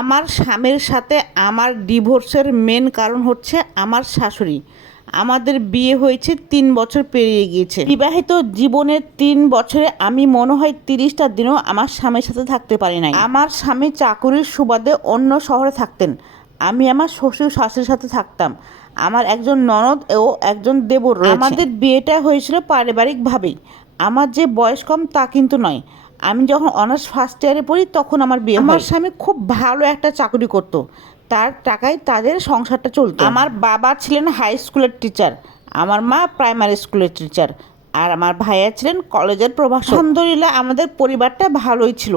আমার স্বামীর সাথে আমার ডিভোর্সের মেন কারণ হচ্ছে আমার শাশুড়ি। আমাদের বিয়ে হয়েছে তিন বছর পেরিয়ে গিয়েছে। বিবাহিত জীবনের তিন বছরে আমি মনে হয় তিরিশটা দিনও আমার স্বামীর সাথে থাকতে পারি নাই। আমার স্বামী চাকুরির সুবাদে অন্য শহরে থাকতেন। আমি আমার শ্বশুর শাশুড়ির সাথে থাকতাম। আমার একজন ননদ ও একজন দেবর আমাদের বিয়েটা হয়েছিল পারিবারিকভাবেই। আমার যে বয়স কম তা কিন্তু নয়। আমি যখন অনার্স ফার্স্ট ইয়ারে পড়ি তখন আমার বিয়ে আমার স্বামী খুব ভালো একটা চাকরি করতো। তার টাকায় তাদের সংসারটা চলতো। আমার বাবা ছিলেন হাই স্কুলের টিচার আমার মা প্রাইমারি স্কুলের টিচার আর আমার ভাইয়া ছিলেন কলেজের প্রভাষক। আলহামদুলিল্লাহ আমাদের পরিবারটা ভালোই ছিল।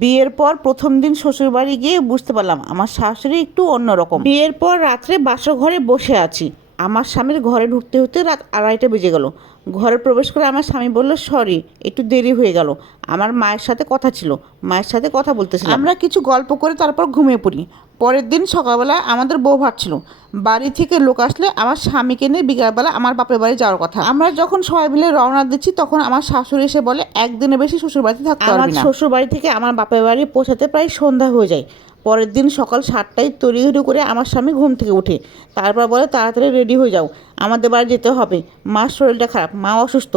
বিয়ের পর প্রথম দিন শ্বশুরবাড়ি গিয়ে বুঝতে পারলাম আমার শাশুড়ি একটু অন্যরকম বিয়ের পর রাত্রে বাসর ঘরে বসে আছি। আমার স্বামীর ঘরে ঢুকতে হতে রাত আড়াইটা বেজে গেল। ঘরে প্রবেশ করে আমার স্বামী বলল, সরি, একটু দেরি হয়ে গেল। আমার মায়ের সাথে কথা ছিল, মায়ের সাথে কথা বলতেছিলাম। আমরা কিছু গল্প করে তারপর ঘুমিয়ে পড়ি। পরের দিন সকালবেলা আমাদের বউ ভাত ছিল বাড়ি থেকে লোক আসলে আমার স্বামীকে নিয়ে বিকালবেলা আমার বাপের বাড়ি যাওয়ার কথা। আমরা যখন সবাই মিলে রওনা দিচ্ছি তখন আমার শাশুড়ি এসে বলে একদিনের বেশি শ্বশুর বাড়িতে থাকতে আমার শ্বশুর বাড়ি থেকে আমার বাপের বাড়ি পৌঁছাতে প্রায় সন্ধ্যা হয়ে যায়। পরের দিন সকাল সাতটায় তড়িঘড়ি করে আমার স্বামী ঘুম থেকে উঠে। তারপর বলে তাড়াতাড়ি রেডি হয়ে যাও আমাদের বাড়ি যেতে হবে। মার শরীরটা খারাপ মা অসুস্থ।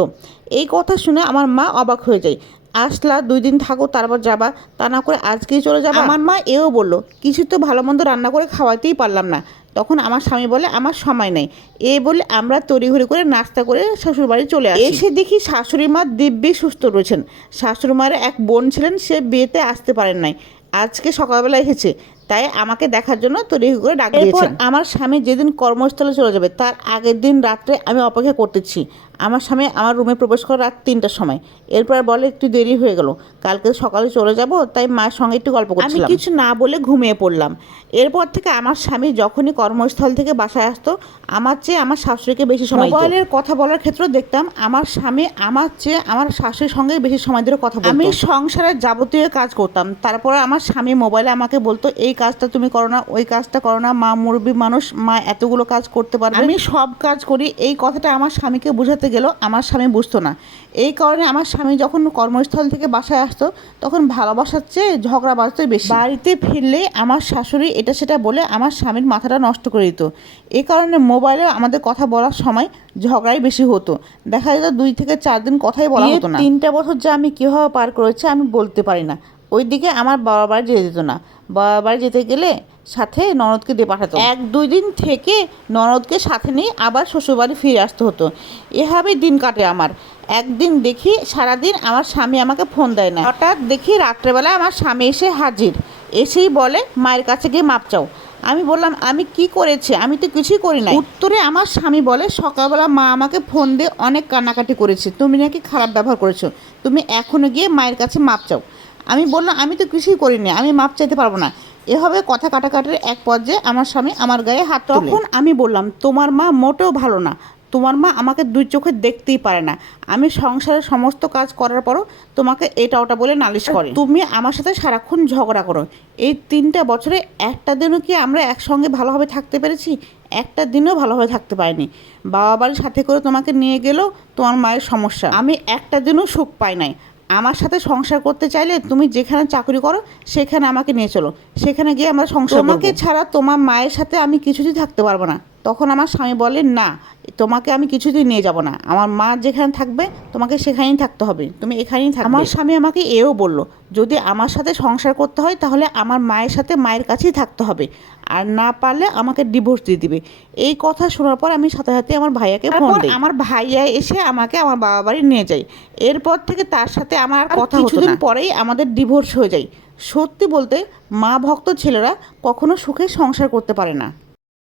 এই কথা শুনে আমার মা অবাক হয়ে যায়। আসলা দুই দিন থাকো তারপর যাবা। তা না করে আজকেই চলে যাবা। আমার মা এও বলল কিছু তো ভালো মন্দ রান্না করে খাওয়াতেই পারলাম না। তখন আমার স্বামী বলে আমার সময় নেই। এ বলে আমরা তড়িঘড়ি করে নাস্তা করে শ্বশুর বাড়ি চলে আসি। এসে দেখি শাশুড়ি মা দিব্যি সুস্থ রয়েছেন। শাশুড়ি মায়ের এক বোন ছিলেন সে বিয়েতে আসতে পারেন নাই। আজকে সকালবেলা এসেছে তাই আমাকে দেখার জন্য তৈরি করে ডাক দিয়েছেন। আমার স্বামী যেদিন কর্মস্থলে চলে যাবে তার আগের দিন রাত্রে আমি অপেক্ষা করতেছি। আমার স্বামী আমার রুমে প্রবেশ করে রাত তিনটার সময়। এরপর বলে একটু দেরি হয়ে গেল। কালকে সকালে চলে যাব তাই মায়ের সঙ্গে একটু গল্প করছিলাম। আমি কিছু না বলে ঘুমিয়ে পড়লাম। এরপর থেকে আমার স্বামী যখনই কর্মস্থল থেকে বাসায় আসতো আমার চেয়ে আমার শাশুড়িকে বেশি সময় মোবাইলের কথা বলার ক্ষেত্রেও দেখতাম আমার স্বামী আমার চেয়ে আমার শাশুড়ির সঙ্গে বেশি সময় ধরে কথা বলতো। আমি সংসারের যাবতীয় কাজ করতাম। তারপরে আমার স্বামী মোবাইলে আমাকে বলতো এই কাজটা তুমি করো না ওই কাজটা করো না। মা মুরব্বী মানুষ মা এতগুলো কাজ করতে পারবে। আমি সব কাজ করি এই কথাটা আমার স্বামীকে বোঝাতে গেলেও আমার স্বামী বুঝতো না। এই কারণে আমার স্বামী যখন কর্মস্থল থেকে বাসায় আসতো তখন ভালোবাসার চেয়ে ঝগড়া বাজতোই বেশি। বাড়িতে ফিরলে আমার শাশুড়ি এটা সেটা বলে আমার স্বামীর মাথাটা নষ্ট করে দিত। এই কারণে মোবাইলে আমাদের কথা বলার সময় ঝগড়াই বেশি হতো। দেখা যেত দুই থেকে চার দিন কথাই বলা হতো না। তিনটা বছর যে আমি কীভাবে পার করেছি আমি বলতে পারি না। ওইদিকে আমার বাবা বাড়ি যেতে দিত না। বাবা বাড়ি যেতে গেলে সাথে ননদকে দিয়ে পাঠাতো। এক দুই দিন থেকে ননদকে সাথে নিয়ে আবার শ্বশুরবাড়ি ফিরে আসতে হতো। এভাবেই দিন কাটে আমার। একদিন দেখি সারাদিন আমার স্বামী আমাকে ফোন দেয় না। হঠাৎ দেখি রাত্রেবেলা আমার স্বামী এসে হাজির। এসেই বলে, মায়ের কাছে গিয়ে মাপ চাও। আমি বললাম, আমি কি করেছি? আমি তো কিছুই করি না উত্তরে আমার স্বামী বলে, সকালবেলা মা আমাকে ফোন দিয়ে অনেক কান্নাকাটি করেছে। তুমি নাকি খারাপ ব্যবহার করেছ। তুমি এখনও গিয়ে মায়ের কাছে মাপ চাও। আমি বললাম আমি তো কিছুই করিনি আমি মাপ চাইতে পারব না। এভাবে কথা কাটাকাটির এক পর্যায়ে আমার স্বামী আমার গায়ে হাত তখন আমি বললাম তোমার মা মোটেও ভালো না। তোমার মা আমাকে দুই চোখে দেখতেই পারে না। আমি সংসারের সমস্ত কাজ করার পরও তোমাকে এটা ওটা বলে নালিশ করে। তুমি আমার সাথে সারাক্ষণ ঝগড়া করো। এই তিনটা বছরে একটা দিনও কি আমরা একসঙ্গে ভালোভাবে থাকতে পেরেছি? একটা দিনও ভালোভাবে থাকতে পারিনি। বাবা বাড়ির সাথে করে তোমাকে নিয়ে গেলেও তোমার মায়ের সমস্যা। আমি একটা দিনও সুখ পাই নাই। আমার সাথে সংসার করতে চাইলে তুমি যেখানে চাকরি করো সেখানে আমাকে নিয়ে চলো। সেখানে গিয়ে আমরা সংসার তোমাকে ছাড়া তোমার মায়ের সাথে আমি কিছুতেই থাকতে পারব না। তখন আমার স্বামী বলে না তোমাকে আমি কিছুতেই নিয়ে যাব না। আমার মা যেখানে থাকবে তোমাকে সেখানেই থাকতে হবে। তুমি এখানেই থাকবে। আমার স্বামী আমাকে এও বলল যদি আমার সাথে সংসার করতে হয় তাহলে আমার মায়ের সাথে মায়ের কাছেই থাকতে হবে। আর না পারলে আমাকে ডিভোর্স দিয়ে দিবে। এই কথা শোনার পর আমি সাথে সাথে আমার ভাইয়াকে ফোন দিই। আমার ভাইয়া এসে আমাকে আমার বাবা বাড়ি নিয়ে যায়। এরপর থেকে তার সাথে আমার কথা কিছুদিন পরেই আমাদের ডিভোর্স হয়ে যায়। সত্যি বলতে মা ভক্ত ছেলেরা কখনো সুখে সংসার করতে পারে না।